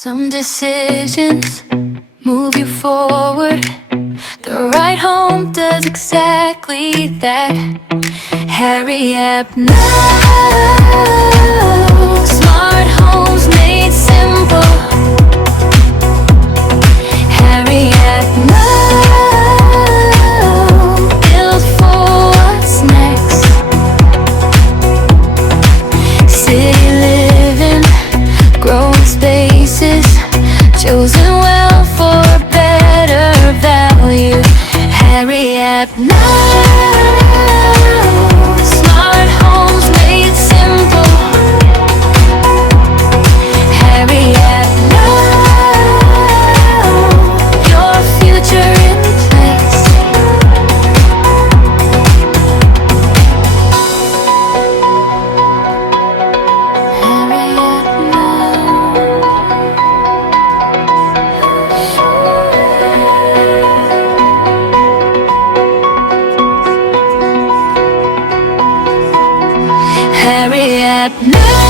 Some decisions move you forward. The right home does exactly that. Hurry up now. Smart homes made simple. Hurry up now. Build for what's next. City living, growing spaces, chosen well for a better value. Hurry up now. Smart homes made simple. Hurry up now. Your future in place. Hurry up Hurry up now.